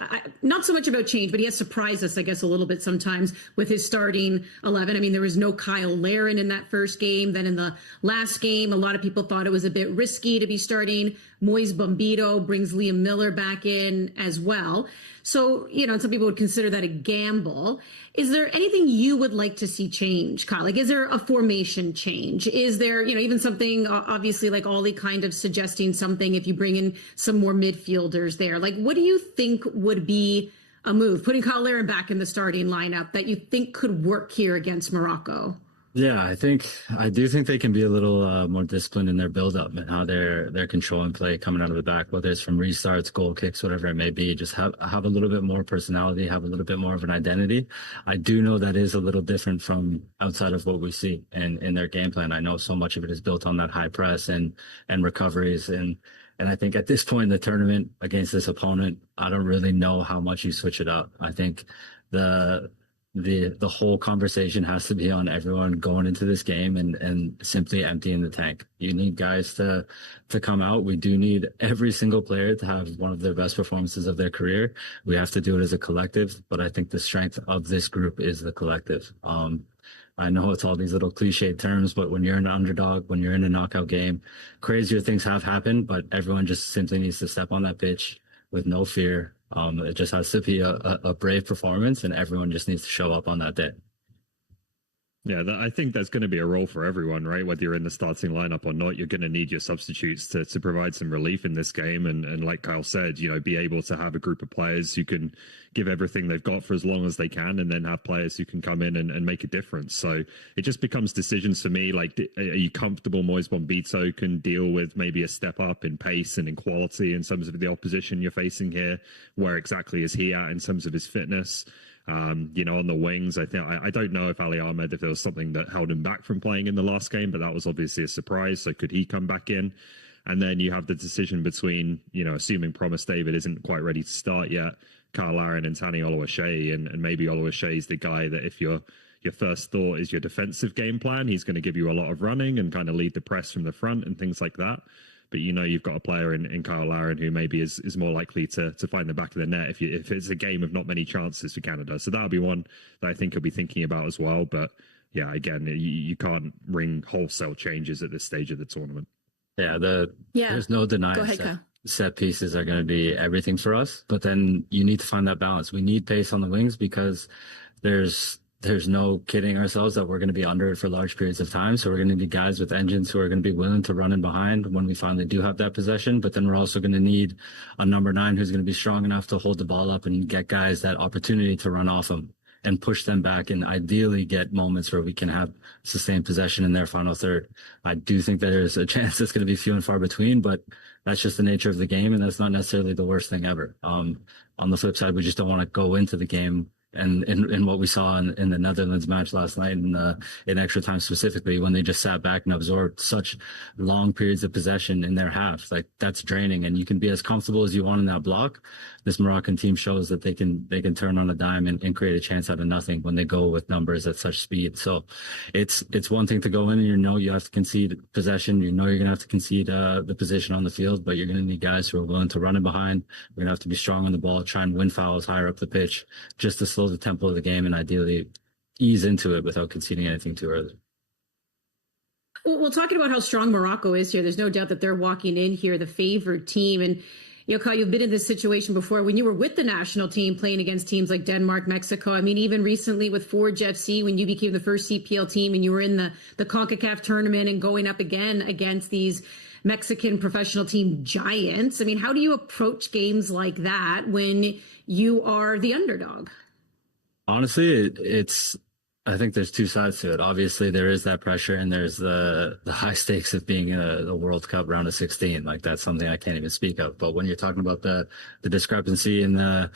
not so much about change, but he has surprised us, I guess, a little bit sometimes with his starting 11. I mean, there was no Kyle Larin in that first game. Then in the last game, a lot of people thought it was a bit risky to be starting. Moise Bombito brings Liam Miller back in as well. So, some people would consider that a gamble. Is there anything you would like to see change, Kyle? Like, is there a formation change? Is there, even something, obviously, like Ollie kind of suggesting something if you bring in some more midfielders there? Like, what do you think would be a move, putting Kyle Larin back in the starting lineup, that you think could work here against Morocco? Yeah, I do think they can be a little more disciplined in their build-up and how they're controlling play coming out of the back, whether it's from restarts, goal kicks, whatever it may be. Just have a little bit more personality, have a little bit more of an identity. I do know that is a little different from outside of what we see in their game plan. I know so much of it is built on that high press and recoveries, and I think at this point in the tournament against this opponent, I don't really know how much you switch it up. I think the whole conversation has to be on everyone going into this game and simply emptying the tank. You need guys to come out. We do need every single player to have one of their best performances of their career. We have to do it as a collective, but I think the strength of this group is the collective. I know it's all these little cliche terms, but when you're an underdog, when you're in a knockout game, crazier things have happened, but everyone just simply needs to step on that pitch with no fear. It just has to be a brave performance, and everyone just needs to show up on that day. Yeah, I think that's going to be a role for everyone, right? Whether you're in the starting lineup or not, you're going to need your substitutes to provide some relief in this game. And like Kyle said, be able to have a group of players who can give everything they've got for as long as they can, and then have players who can come in and make a difference. So it just becomes decisions for me. Like, are you comfortable Moise Bombito can deal with maybe a step up in pace and in quality in terms of the opposition you're facing here? Where exactly is he at in terms of his fitness? On the wings, I don't know if Ali Ahmed, if there was something that held him back from playing in the last game, but that was obviously a surprise. So could he come back in? And then you have the decision between, assuming Promise David isn't quite ready to start yet, Kyle Larin and Tani Oluwaseyi, and maybe Oluwaseyi is the guy that if your first thought is your defensive game plan, he's going to give you a lot of running and kind of lead the press from the front and things like that. But you've got a player in Kyle Larin who maybe is more likely to find the back of the net if it's a game of not many chances for Canada. So that'll be one that I think he'll be thinking about as well. But yeah, again, you can't ring wholesale changes at this stage of the tournament. Yeah, there's no denying set pieces are going to be everything for us. But then you need to find that balance. We need pace on the wings because there's no kidding ourselves that we're going to be under it for large periods of time. So we're going to need guys with engines who are going to be willing to run in behind when we finally do have that possession. But then we're also going to need a number 9 who's going to be strong enough to hold the ball up and get guys that opportunity to run off them and push them back and ideally get moments where we can have sustained possession in their final third. I do think that there's a chance it's going to be few and far between, but that's just the nature of the game. And that's not necessarily the worst thing ever. On the flip side, we just don't want to go into the game. And in what we saw in the Netherlands match last night in extra time specifically, when they just sat back and absorbed such long periods of possession in their half, like that's draining. And you can be as comfortable as you want in that block. This Moroccan team shows that they can turn on a dime and create a chance out of nothing when they go with numbers at such speed. So it's one thing to go in and you have to concede possession. You're going to have to concede the position on the field, but you're going to need guys who are willing to run in behind. You're going to have to be strong on the ball, try and win fouls higher up the pitch, just to slow the tempo of the game and ideally ease into it without conceding anything too early. Well, talking about how strong Morocco is here, there's no doubt that they're walking in here the favored team. And Kyle, you've been in this situation before when you were with the national team playing against teams like Denmark, Mexico. I mean, even recently with Forge FC, when you became the first CPL team and you were in the CONCACAF tournament and going up again against these Mexican professional team giants. I mean, how do you approach games like that when you are the underdog? Honestly, I think there's two sides to it. Obviously, there is that pressure, and there's the high stakes of being a World Cup round of 16. Like that's something I can't even speak of. But when you're talking about the discrepancy in the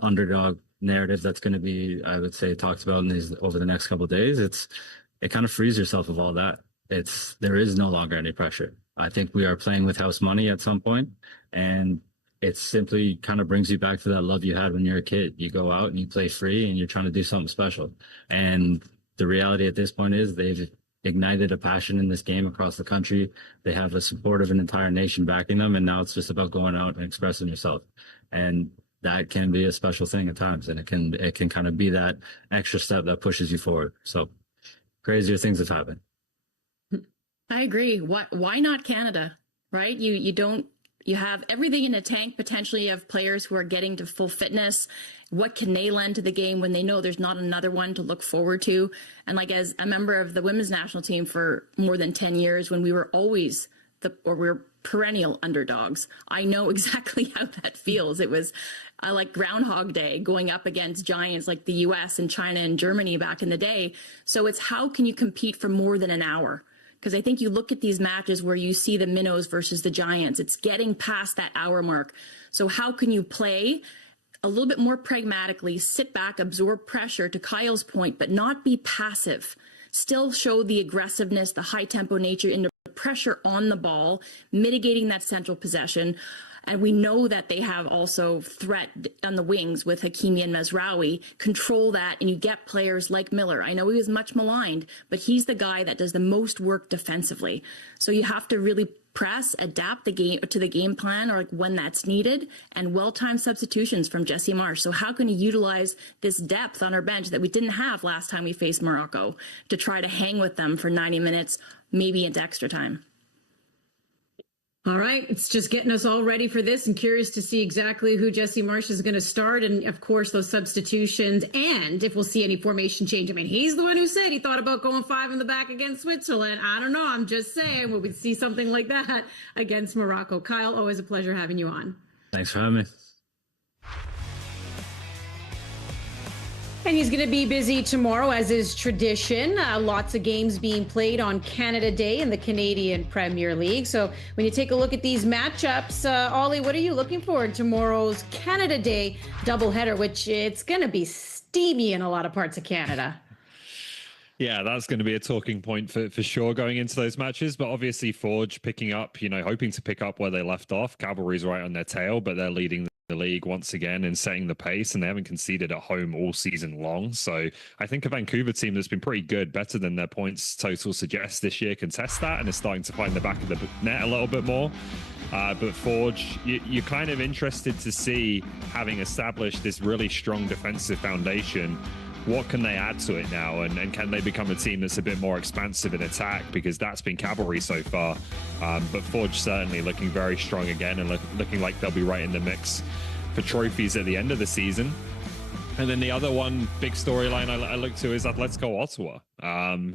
underdog narrative that's going to be, I would say, talked about over the next couple of days, it kind of frees yourself of all that. There is no longer any pressure. I think we are playing with house money at some point, and it simply kind of brings you back to that love you had when you're a kid. You go out and you play free and you're trying to do something special. And the reality at this point is they've ignited a passion in this game across the country. They have the support of an entire nation backing them. And now it's just about going out and expressing yourself. And that can be a special thing at times. And it can kind of be that extra step that pushes you forward. So crazier things have happened. I agree. Why not Canada, right? You have everything in the tank, potentially of players who are getting to full fitness. What can they lend to the game when they know there's not another one to look forward to? And like as a member of the women's national team for more than 10 years, when we were always we're perennial underdogs, I know exactly how that feels. It was like Groundhog Day going up against giants like the US and China and Germany back in the day. So it's how can you compete for more than an hour? Because I think you look at these matches where you see the minnows versus the giants, it's getting past that hour mark. So how can you play a little bit more pragmatically, sit back, absorb pressure to Kyle's point, but not be passive, still show the aggressiveness, the high tempo nature in the pressure on the ball, mitigating that central possession. And we know that they have also threat on the wings with Hakimi and Mazraoui. Control that, and you get players like Miller. I know he was much maligned, but he's the guy that does the most work defensively. So you have to really press, adapt the game to the game plan, or like when that's needed, and well-timed substitutions from Jesse Marsh. So how can you utilize this depth on our bench that we didn't have last time we faced Morocco to try to hang with them for 90 minutes, maybe into extra time? All right, it's just getting us all ready for this and curious to see exactly who Jesse Marsh is going to start and, of course, those substitutions and if we'll see any formation change. I mean, he's the one who said he thought about going 5 in the back against Switzerland. I don't know. I'm just saying will we see something like that against Morocco. Kyle, always a pleasure having you on. Thanks for having me. And he's going to be busy tomorrow, as is tradition. Lots of games being played on Canada Day in the Canadian Premier League. So when you take a look at these matchups, Ollie, what are you looking for in tomorrow's Canada Day doubleheader, which it's going to be steamy in a lot of parts of Canada? Yeah, that's going to be a talking point for sure going into those matches. But obviously Forge picking up, hoping to pick up where they left off. Cavalry's right on their tail, but they're leading the league once again and setting the pace, and they haven't conceded at home all season long. So I think a Vancouver team that's been pretty good, better than their points total suggests this year, can test that and is starting to find the back of the net a little bit more. But Forge, you're kind of interested to see, having established this really strong defensive foundation, what can they add to it now, and can they become a team that's a bit more expansive in attack, because that's been Cavalry so far. But Forge certainly looking very strong again and looking like they'll be right in the mix for trophies at the end of the season. And then the other one big storyline I look to is Atletico Ottawa,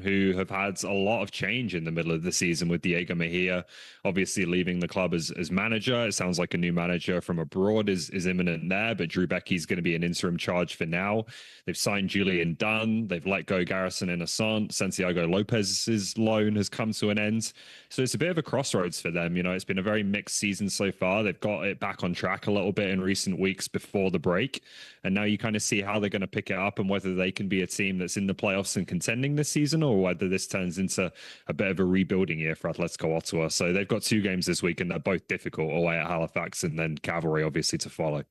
who have had a lot of change in the middle of the season with Diego Mejia obviously leaving the club as manager. It sounds like a new manager from abroad is imminent there, but Drew Becky's going to be an interim charge for now. They've signed Julian Dunn. They've let go Garrison and Assant. Santiago Lopez's loan has come to an end. So it's a bit of a crossroads for them. It's been a very mixed season so far. They've got it back on track a little bit in recent weeks before the break. And now you kind of see how they're going to pick it up and whether they can be a team that's in the playoffs and contending this season, or whether this turns into a bit of a rebuilding year for Atletico Ottawa. So they've got 2 games this week, and they're both difficult, away at Halifax and then Cavalry obviously to follow.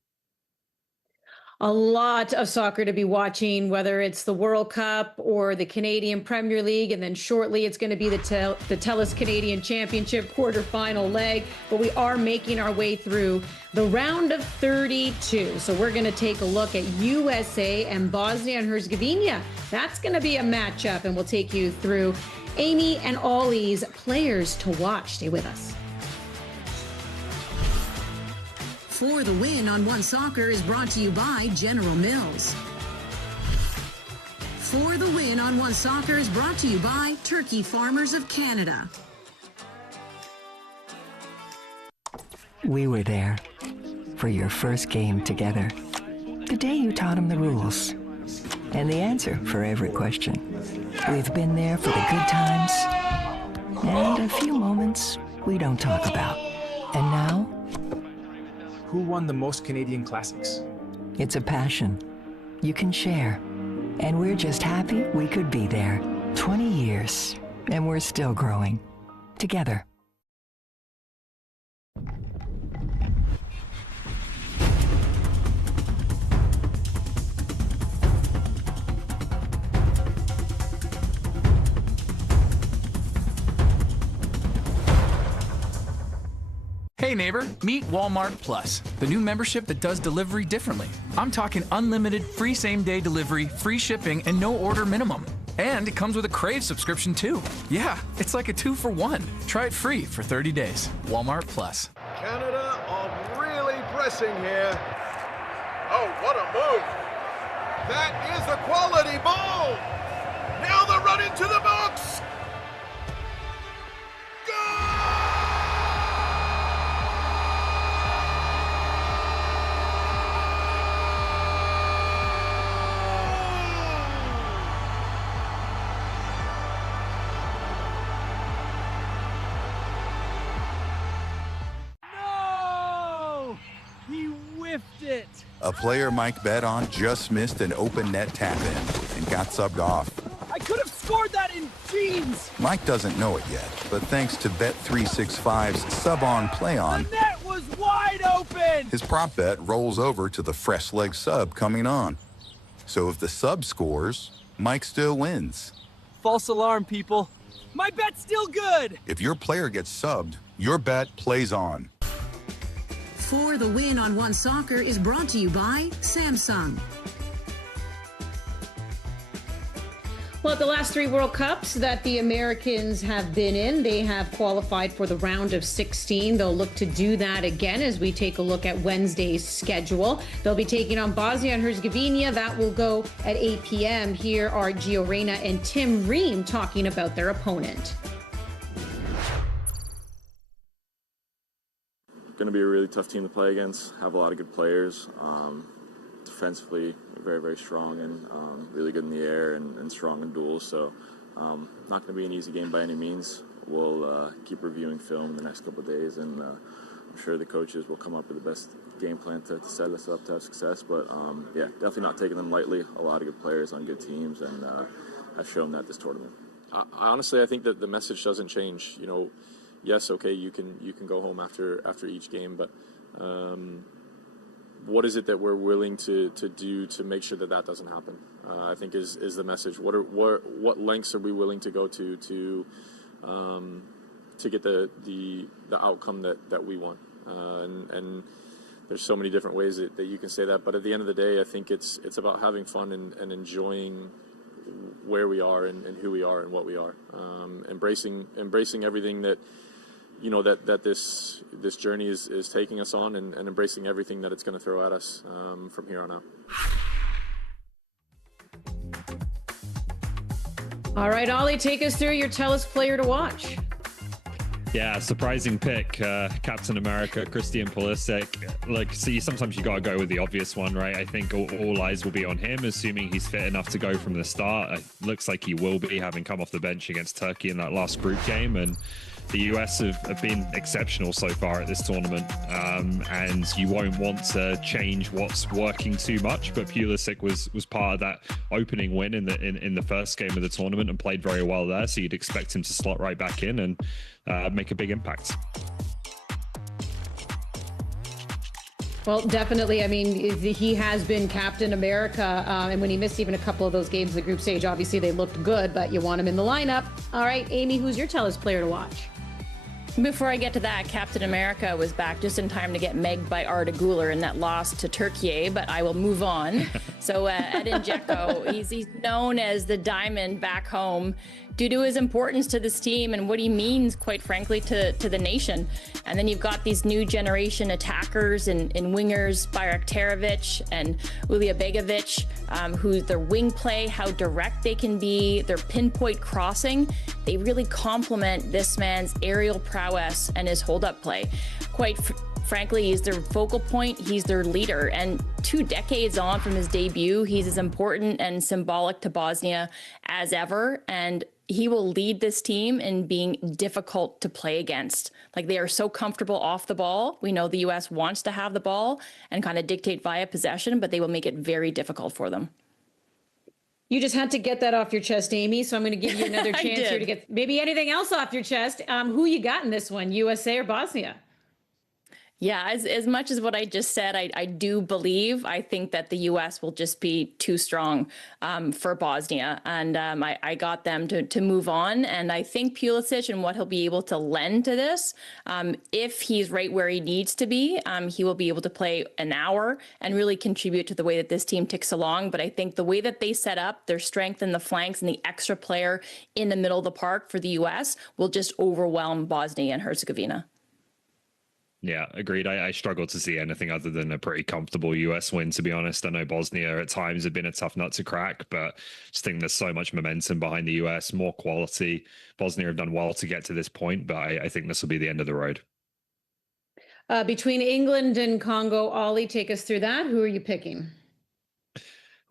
A lot of soccer to be watching, whether it's the World Cup or the Canadian Premier League, and then shortly it's going to be the TELUS Canadian Championship quarterfinal leg. But we are making our way through the round of 32. So we're going to take a look at USA and Bosnia and Herzegovina. That's going to be a matchup, and we'll take you through Amy and Ollie's players to watch. Stay with us. For the Win on One Soccer is brought to you by General Mills. For the Win on One Soccer is brought to you by Turkey Farmers of Canada. We were there for your first game together. The day you taught him the rules and the answer for every question. We've been there for the good times and a few moments we don't talk about. And now, who won the most Canadian Classics? it's a passion you can share. And we're just happy we could be there. 20 years, and we're still growing. Together. Hey neighbor, meet Walmart Plus, the new membership that does delivery differently. I'm talking unlimited free same-day delivery, free shipping, and no order minimum. And it comes with a Crave subscription too. Yeah, it's like a 2-for-1. Try it free for 30 days. Walmart Plus. Canada are really pressing here. Oh, what a move. That is a quality ball. Now the run into the box. It. A player Mike bet on just missed an open net tap-in and got subbed off. I could have scored that in jeans. Mike doesn't know it yet, but thanks to Bet365's sub-on play-on, the net was wide open. His prop bet rolls over to the fresh leg sub coming on. So if the sub scores, Mike still wins. False alarm, people. My bet's still good. If your player gets subbed, your bet plays on. For the Win on One Soccer is brought to you by Samsung. Well, at the last 3 World Cups that the Americans have been in, they have qualified for the round of 16. They'll look to do that again as we take a look at Wednesday's schedule. They'll be taking on Bosnia and Herzegovina. That will go at 8 p.m. Here are Gio Reyna and Tim Ream talking about their opponent. Going to be a really tough team to play against. Have a lot of good players. Defensively, very, very strong and really good in the air and strong in duels. So not going to be an easy game by any means. We'll keep reviewing film in the next couple of days, and I'm sure the coaches will come up with the best game plan to set us up to have success. But yeah, definitely not taking them lightly. A lot of good players on good teams, and I've shown that this tournament. Honestly, I think that the message doesn't change. You know, yes, okay, you can go home after each game, but what is it that we're willing to do to make sure that that doesn't happen? I think is the message. What lengths are we willing to go to get the outcome that we want? And there's so many different ways that you can say that, but at the end of the day, I think it's about having fun and enjoying where we are and who we are and what we are, embracing everything that that this journey is taking us on, and embracing everything that it's going to throw at us from here on out. All right, Ollie, take us through your Tellus player to watch. Yeah, surprising pick, Captain America, Christian Pulisic. Like, see, sometimes you got to go with the obvious one, right? I think all eyes will be on him, assuming he's fit enough to go from the start. It looks like he will be, having come off the bench against Turkey in that last group game. And the US have been exceptional so far at this tournament, and you won't want to change what's working too much. But Pulisic was part of that opening win in the first game of the tournament and played very well there. So you'd expect him to slot right back in and make a big impact. Well, definitely. I mean, he has been Captain America, and when he missed even a couple of those games in the group stage, obviously they looked good, but you want him in the lineup. All right, Amy, who's your Tellus player to watch? Before I get to that, Captain America was back just in time to get megged by Arda Güler in that loss to Turkey, but I will move on. So Edin Dzeko, he's known as the diamond back home due to his importance to this team and what he means, quite frankly, to the nation. And then you've got these new generation attackers and wingers, Bayraktarovic and Ulija Begovic, who their wing play, how direct they can be, their pinpoint crossing, they really complement this man's aerial prowess and his hold-up play. Quite frankly, he's their focal point, he's their leader, and 2 decades on from his debut, he's as important and symbolic to Bosnia as ever, and he will lead this team in being difficult to play against. Like, they are so comfortable off the ball. We know the US wants to have the ball and kind of dictate via possession, but they will make it very difficult for them. You just had to get that off your chest, Amy, so I'm going to give you another chance here to get maybe anything else off your chest. Who you got in this one, USA or Bosnia? Yeah, as much as what I just said, I do believe, I think that the U.S. will just be too strong for Bosnia. And I got them to move on. And I think Pulisic and what he'll be able to lend to this, if he's right where he needs to be, he will be able to play an hour and really contribute to the way that this team ticks along. But I think the way that they set up their strength in the flanks and the extra player in the middle of the park for the U.S. will just overwhelm Bosnia and Herzegovina. Yeah, agreed. I struggle to see anything other than a pretty comfortable US win, to be honest. I know Bosnia at times have been a tough nut to crack, but just think there's so much momentum behind the US, more quality. Bosnia have done well to get to this point, but I think this will be the end of the road. Between England and Congo, Ollie, take us through that. Who are you picking?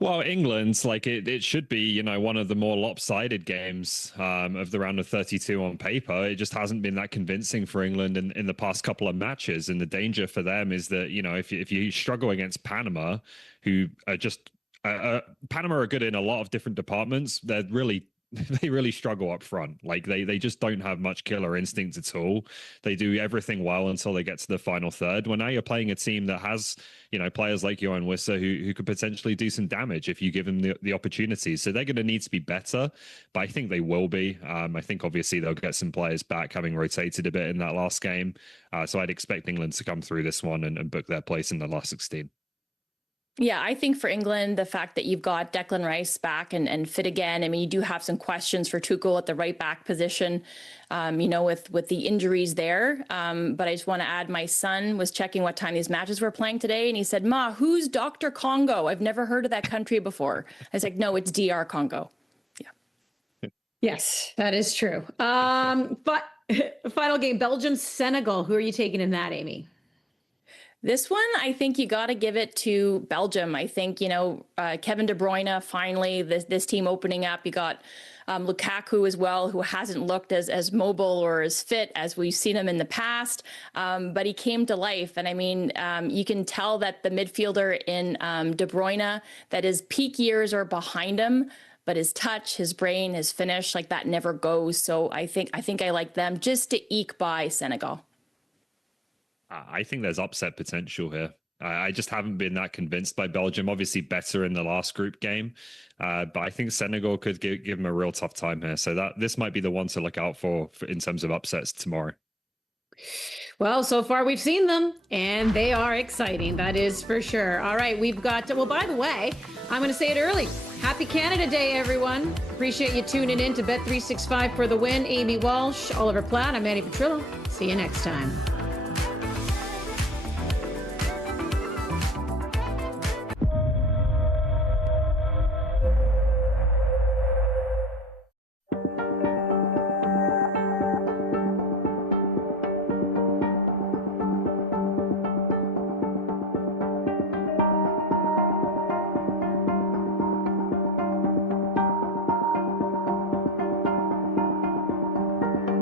Well, England's like it should be, you know, one of the more lopsided games of the round of 32 on paper. It just hasn't been that convincing for England in the past couple of matches. And the danger for them is that, you know, if you struggle against Panama, who are just Panama are good in a lot of different departments, they really struggle up front. Like they just don't have much killer instinct at all. They do everything well until they get to the final third. Well, now you're playing a team that has, you know, players like Johan Wissa who could potentially do some damage if you give them the opportunities. So they're going to need to be better, but I think they will be. I think obviously they'll get some players back, having rotated a bit in that last game. So I'd expect England to come through this one and book their place in the last 16. Yeah, I think for England, the fact that you've got Declan Rice back and fit again, I mean, you do have some questions for Tuchel at the right back position, with the injuries there. But I just want to add, my son was checking what time these matches were playing today, and he said, "Ma, who's Dr. Congo? I've never heard of that country before." I was like, "No, it's DR Congo." Yeah. Yes, that is true. But final game, Belgium, Senegal. Who are you taking in that, Amy? This one, I think you got to give it to Belgium. I think, Kevin De Bruyne, finally, this team opening up. You got Lukaku as well, who hasn't looked as mobile or as fit as we've seen him in the past, but he came to life. And I mean, you can tell that the midfielder in De Bruyne, that his peak years are behind him, but his touch, his brain, his finish, like that never goes. So I think I like them just to eke by Senegal. I think there's upset potential here. I just haven't been that convinced by Belgium. Obviously better in the last group game, but I think Senegal could give them a real tough time here. So this might be the one to look out for in terms of upsets tomorrow. Well, so far we've seen them, and they are exciting. That is for sure. All right, we've got, well, by the way, I'm going to say it early. Happy Canada Day, everyone. Appreciate you tuning in to Bet365 for the win. Amy Walsh, Oliver Platt, I'm Manny Petrillo. See you next time.